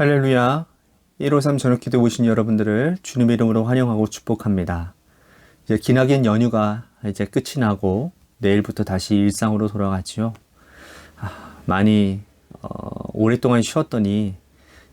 할렐루야. 153 저녁기도 오신 여러분들을 주님의 이름으로 환영하고 축복합니다. 이제 기나긴 연휴가 이제 끝이 나고 내일부터 다시 일상으로 돌아가지요. 많이 오랫동안 쉬었더니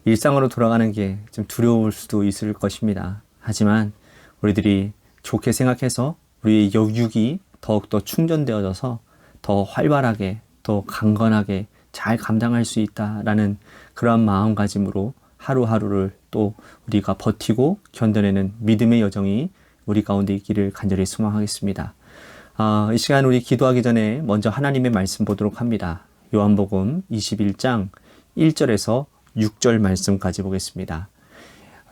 일상으로 돌아가는 게 좀 두려울 수도 있을 것입니다. 하지만 우리들이 좋게 생각해서 우리의 육이 더욱더 충전되어져서 더 활발하게, 더 강건하게 잘 감당할 수 있다라는 그러한 마음가짐으로 하루하루를 또 우리가 버티고 견뎌내는 믿음의 여정이 우리 가운데 있기를 간절히 소망하겠습니다. 이 시간 우리 기도하기 전에 먼저 하나님의 말씀 보도록 합니다. 요한복음 21장 1절에서 6절 말씀까지 보겠습니다.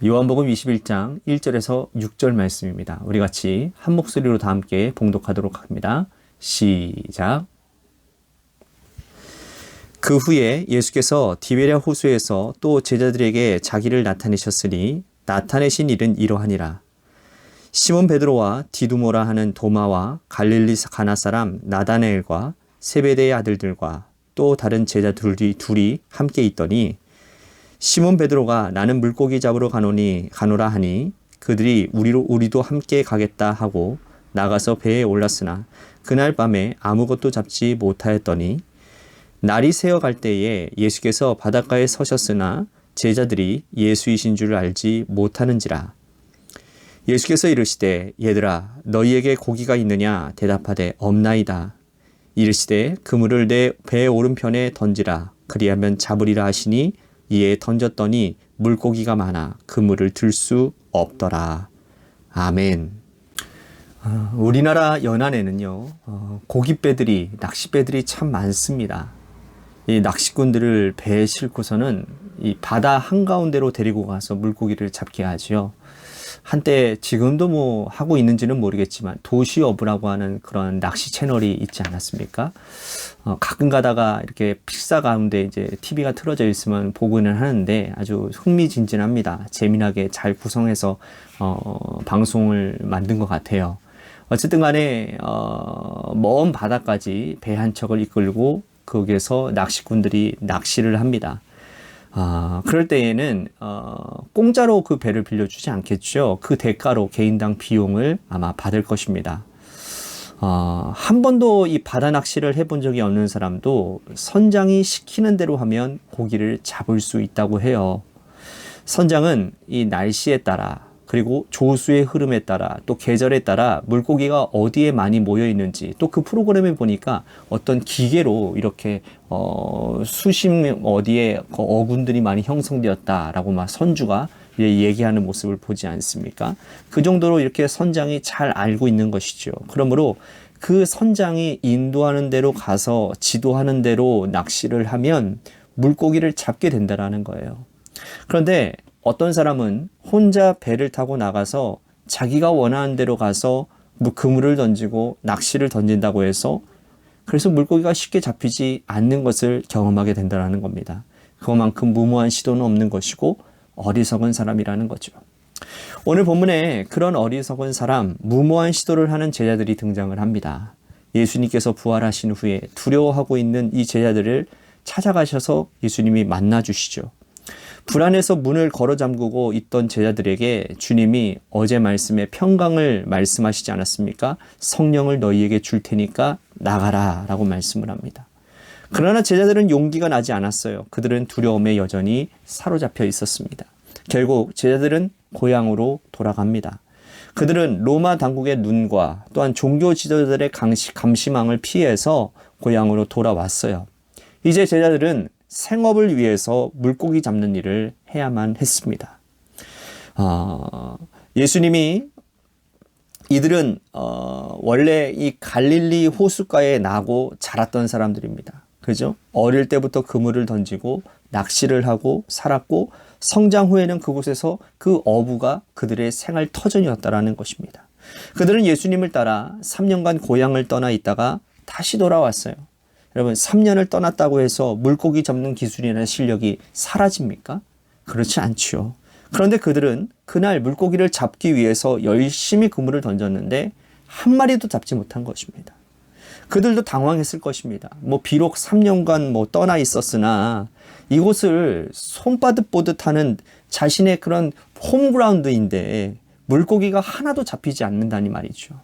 요한복음 21장 1절에서 6절 말씀입니다. 우리 같이 한 목소리로 다 함께 봉독하도록 합니다. 시작. 그 후에 예수께서 디베랴 호수에서 또 제자들에게 자기를 나타내셨으니 나타내신 일은 이러하니라. 시몬 베드로와 디두모라 하는 도마와 갈릴리 가나 사람 나다나엘과 세베대의 아들들과 또 다른 제자 둘이 함께 있더니 시몬 베드로가 나는 물고기 잡으러 가노라 하니 그들이 우리도 함께 가겠다 하고 나가서 배에 올랐으나 그날 밤에 아무것도 잡지 못하였더니 날이 새어갈 때에 예수께서 바닷가에 서셨으나 제자들이 예수이신 줄 알지 못하는지라. 예수께서 이르시되 얘들아 너희에게 고기가 있느냐 대답하되 없나이다. 이르시되 그물을 내 배 오른편에 던지라 그리하면 잡으리라 하시니 이에 던졌더니 물고기가 많아 그물을 들 수 없더라. 아멘. 우리나라 연안에는요 고깃배들이 낚싯배들이 참 많습니다. 이 낚시꾼들을 배에 싣고서는 이 바다 한가운데로 데리고 가서 물고기를 잡게 하지요. 한때 지금도 뭐 하고 있는지는 모르겠지만 도시어부라고 하는 그런 낚시 채널이 있지 않았습니까? 가끔 가다가 이렇게 필사 가운데 이제 TV가 틀어져 있으면 보고는 하는데 아주 흥미진진합니다. 재미나게 잘 구성해서 방송을 만든 것 같아요. 어쨌든 간에 먼 바다까지 배 한 척을 이끌고 거기에서 낚시꾼들이 낚시를 합니다. 그럴 때에는 공짜로 그 배를 빌려주지 않겠죠. 그 대가로 개인당 비용을 아마 받을 것입니다. 한 번도 이 바다 낚시를 해본 적이 없는 사람도 선장이 시키는 대로 하면 고기를 잡을 수 있다고 해요. 선장은 이 날씨에 따라 그리고 조수의 흐름에 따라 또 계절에 따라 물고기가 어디에 많이 모여 있는지 또 그 프로그램에 보니까 어떤 기계로 이렇게 수심 어디에 어군들이 많이 형성되었다라고 막 선주가 얘기하는 모습을 보지 않습니까? 그 정도로 이렇게 선장이 잘 알고 있는 것이죠. 그러므로 그 선장이 인도하는 대로 가서 지도하는 대로 낚시를 하면 물고기를 잡게 된다라는 거예요. 그런데 어떤 사람은 혼자 배를 타고 나가서 자기가 원하는 대로 가서 그물을 던지고 낚시를 던진다고 해서 그래서 물고기가 쉽게 잡히지 않는 것을 경험하게 된다는 겁니다. 그것만큼 무모한 시도는 없는 것이고 어리석은 사람이라는 거죠. 오늘 본문에 그런 어리석은 사람, 무모한 시도를 하는 제자들이 등장을 합니다. 예수님께서 부활하신 후에 두려워하고 있는 이 제자들을 찾아가셔서 예수님이 만나주시죠. 불안해서 문을 걸어 잠그고 있던 제자들에게 주님이 어제 말씀에 평강을 말씀하시지 않았습니까? 성령을 너희에게 줄 테니까 나가라 라고 말씀을 합니다. 그러나 제자들은 용기가 나지 않았어요. 그들은 두려움에 여전히 사로잡혀 있었습니다. 결국 제자들은 고향으로 돌아갑니다. 그들은 로마 당국의 눈과 또한 종교 지도자들의 감시망을 피해서 고향으로 돌아왔어요. 이제 제자들은 생업을 위해서 물고기 잡는 일을 해야만 했습니다. 예수님이 이들은 원래 이 갈릴리 호숫가에 나고 자랐던 사람들입니다. 그죠? 어릴 때부터 그물을 던지고 낚시를 하고 살았고 성장 후에는 그곳에서 그 어부가 그들의 생활 터전이었다라는 것입니다. 그들은 예수님을 따라 3년간 고향을 떠나 있다가 다시 돌아왔어요. 여러분 3년을 떠났다고 해서 물고기 잡는 기술이나 실력이 사라집니까? 그렇지 않죠. 그런데 그들은 그날 물고기를 잡기 위해서 열심히 그물을 던졌는데 한 마리도 잡지 못한 것입니다. 그들도 당황했을 것입니다. 비록 3년간 떠나 있었으나 이곳을 손바닥 보듯 하는 자신의 그런 홈그라운드인데 물고기가 하나도 잡히지 않는다니 말이죠.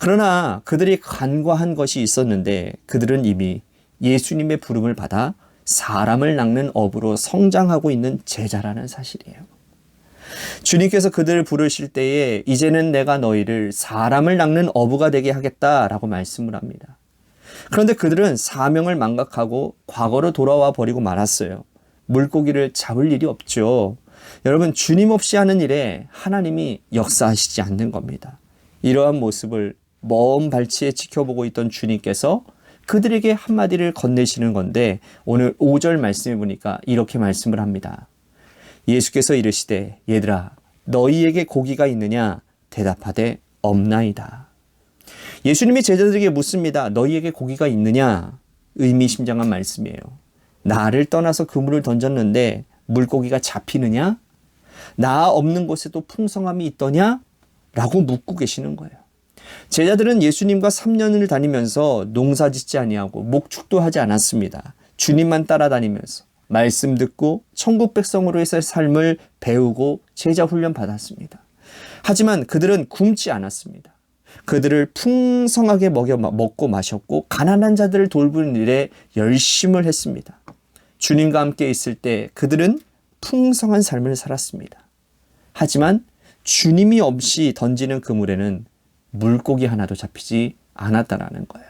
그러나 그들이 간과한 것이 있었는데 그들은 이미 예수님의 부름을 받아 사람을 낚는 업으로 성장하고 있는 제자라는 사실이에요. 주님께서 그들을 부르실 때에 이제는 내가 너희를 사람을 낚는 어부가 되게 하겠다라고 말씀을 합니다. 그런데 그들은 사명을 망각하고 과거로 돌아와 버리고 말았어요. 물고기를 잡을 일이 없죠. 여러분, 주님 없이 하는 일에 하나님이 역사하시지 않는 겁니다. 이러한 모습을 먼 발치에 지켜보고 있던 주님께서 그들에게 한마디를 건네시는 건데 오늘 5절 말씀해 보니까 이렇게 말씀을 합니다. 예수께서 이르시되 얘들아 너희에게 고기가 있느냐 대답하되 없나이다. 예수님이 제자들에게 묻습니다. 너희에게 고기가 있느냐? 의미심장한 말씀이에요. 나를 떠나서 그물을 던졌는데 물고기가 잡히느냐? 나 없는 곳에도 풍성함이 있더냐? 라고 묻고 계시는 거예요. 제자들은 예수님과 3년을 다니면서 농사 짓지 아니하고 목축도 하지 않았습니다. 주님만 따라다니면서 말씀 듣고 천국 백성으로의 삶을 배우고 제자 훈련 받았습니다. 하지만 그들은 굶지 않았습니다. 그들을 풍성하게 먹고 마셨고 가난한 자들을 돌보는 일에 열심을 했습니다. 주님과 함께 있을 때 그들은 풍성한 삶을 살았습니다. 하지만 주님이 없이 던지는 그물에는 물고기 하나도 잡히지 않았다라는 거예요.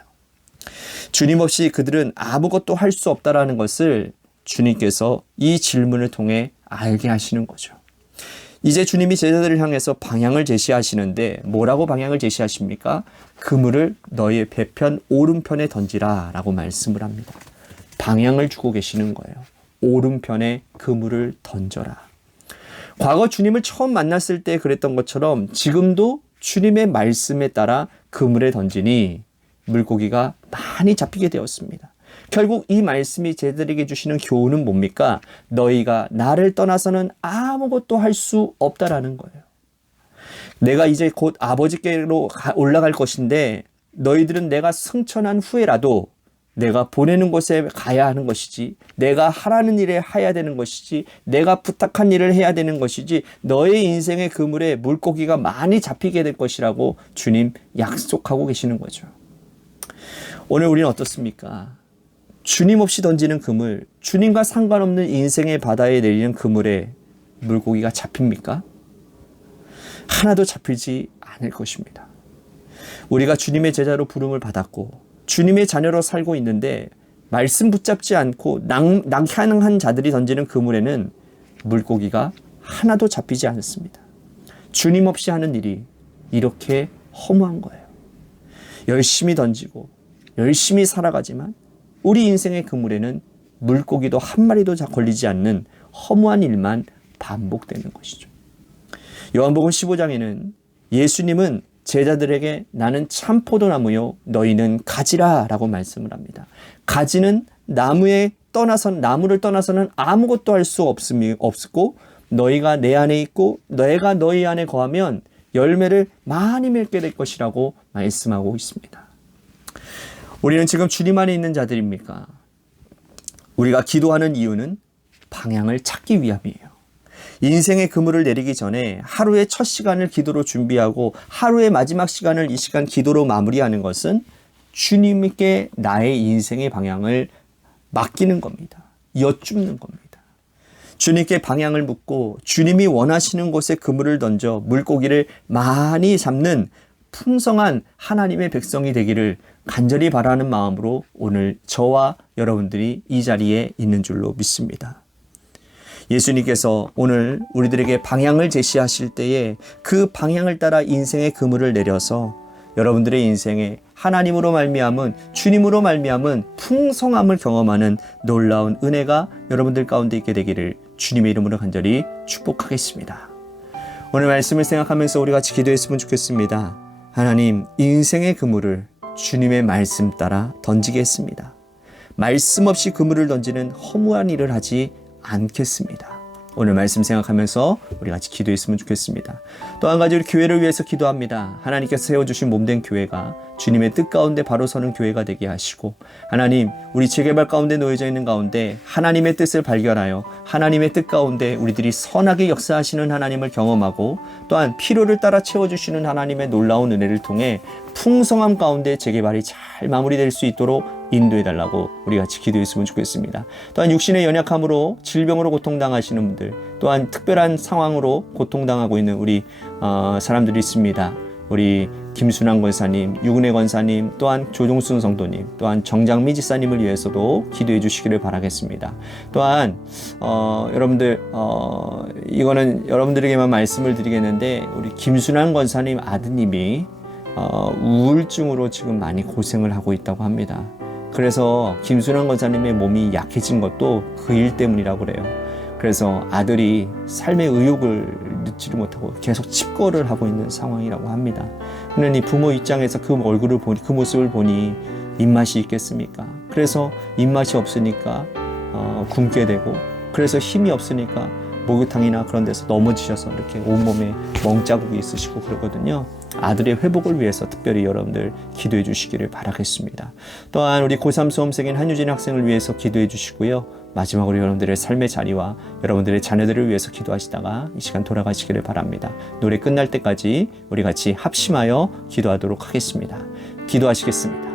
주님 없이 그들은 아무것도 할 수 없다라는 것을 주님께서 이 질문을 통해 알게 하시는 거죠. 이제 주님이 제자들을 향해서 방향을 제시하시는데 뭐라고 방향을 제시하십니까? 그물을 너희의 배편 오른편에 던지라 라고 말씀을 합니다. 방향을 주고 계시는 거예요. 오른편에 그물을 던져라. 과거 주님을 처음 만났을 때 그랬던 것처럼 지금도 주님의 말씀에 따라 그물에 던지니 물고기가 많이 잡히게 되었습니다. 결국 이 말씀이 제자들에게 주시는 교훈은 뭡니까? 너희가 나를 떠나서는 아무것도 할 수 없다라는 거예요. 내가 이제 곧 아버지께로 올라갈 것인데 너희들은 내가 승천한 후에라도 내가 보내는 곳에 가야 하는 것이지, 내가 하라는 일에 해야 되는 것이지, 내가 부탁한 일을 해야 되는 것이지, 너의 인생의 그물에 물고기가 많이 잡히게 될 것이라고 주님 약속하고 계시는 거죠. 오늘 우리는 어떻습니까? 주님 없이 던지는 그물, 주님과 상관없는 인생의 바다에 내리는 그물에 물고기가 잡힙니까? 하나도 잡히지 않을 것입니다. 우리가 주님의 제자로 부름을 받았고 주님의 자녀로 살고 있는데 말씀 붙잡지 않고 낭향한 자들이 던지는 그물에는 물고기가 하나도 잡히지 않습니다. 주님 없이 하는 일이 이렇게 허무한 거예요. 열심히 던지고 열심히 살아가지만 우리 인생의 그물에는 물고기도 한 마리도 걸리지 않는 허무한 일만 반복되는 것이죠. 요한복음 15장에는 예수님은 제자들에게 나는 참 포도나무요 너희는 가지라 라고 말씀을 합니다. 가지는 나무를 떠나서는 아무것도 할 수 없고 너희가 내 안에 있고 내가 너희 안에 거하면 열매를 많이 맺게 될 것이라고 말씀하고 있습니다. 우리는 지금 주님 안에 있는 자들입니까? 우리가 기도하는 이유는 방향을 찾기 위함이에요. 인생의 그물을 내리기 전에 하루의 첫 시간을 기도로 준비하고 하루의 마지막 시간을 이 시간 기도로 마무리하는 것은 주님께 나의 인생의 방향을 맡기는 겁니다. 여쭙는 겁니다. 주님께 방향을 묻고 주님이 원하시는 곳에 그물을 던져 물고기를 많이 잡는 풍성한 하나님의 백성이 되기를 간절히 바라는 마음으로 오늘 저와 여러분들이 이 자리에 있는 줄로 믿습니다. 예수님께서 오늘 우리들에게 방향을 제시하실 때에 그 방향을 따라 인생의 그물을 내려서 여러분들의 인생에 하나님으로 말미암은 주님으로 말미암은 풍성함을 경험하는 놀라운 은혜가 여러분들 가운데 있게 되기를 주님의 이름으로 간절히 축복하겠습니다. 오늘 말씀을 생각하면서 우리 같이 기도했으면 좋겠습니다. 하나님, 인생의 그물을 주님의 말씀 따라 던지겠습니다. 말씀 없이 그물을 던지는 허무한 일을 하지 않겠습니다. 오늘 말씀 생각하면서 우리 같이 기도했으면 좋겠습니다. 또 한 가지 우리 교회를 위해서 기도합니다. 하나님께서 세워주신 몸된 교회가 주님의 뜻 가운데 바로 서는 교회가 되게 하시고, 하나님 우리 재개발 가운데 놓여져 있는 가운데 하나님의 뜻을 발견하여 하나님의 뜻 가운데 우리들이 선하게 역사하시는 하나님을 경험하고, 또한 필요를 따라 채워주시는 하나님의 놀라운 은혜를 통해 풍성함 가운데 재개발이 잘 마무리될 수 있도록 인도해달라고 우리 같이 기도했으면 좋겠습니다. 또한 육신의 연약함으로 질병으로 고통당하시는 분들, 또한 특별한 상황으로 고통당하고 있는 우리 사람들이 있습니다. 우리 김순환 권사님, 유근혜 권사님, 또한 조종순 성도님, 또한 정장미 지사님을 위해서도 기도해 주시기를 바라겠습니다. 또한 여러분들 이거는 여러분들에게만 말씀을 드리겠는데, 우리 김순환 권사님 아드님이 우울증으로 지금 많이 고생을 하고 있다고 합니다. 그래서 김순환 권사님의 몸이 약해진 것도 그 일 때문이라고 그래요. 그래서 아들이 삶의 의욕을 늦지를 못하고 계속 칩거를 하고 있는 상황이라고 합니다. 그러니 부모 입장에서 그 얼굴을 보니, 그 모습을 보니 입맛이 있겠습니까? 그래서 입맛이 없으니까 굶게 되고, 그래서 힘이 없으니까 목욕탕이나 그런 데서 넘어지셔서 이렇게 온몸에 멍자국이 있으시고 그러거든요. 아들의 회복을 위해서 특별히 여러분들 기도해 주시기를 바라겠습니다. 또한 우리 고3 수험생인 한유진 학생을 위해서 기도해 주시고요. 마지막으로 여러분들의 삶의 자리와 여러분들의 자녀들을 위해서 기도하시다가 이 시간 돌아가시기를 바랍니다. 노래 끝날 때까지 우리 같이 합심하여 기도하도록 하겠습니다. 기도하시겠습니다.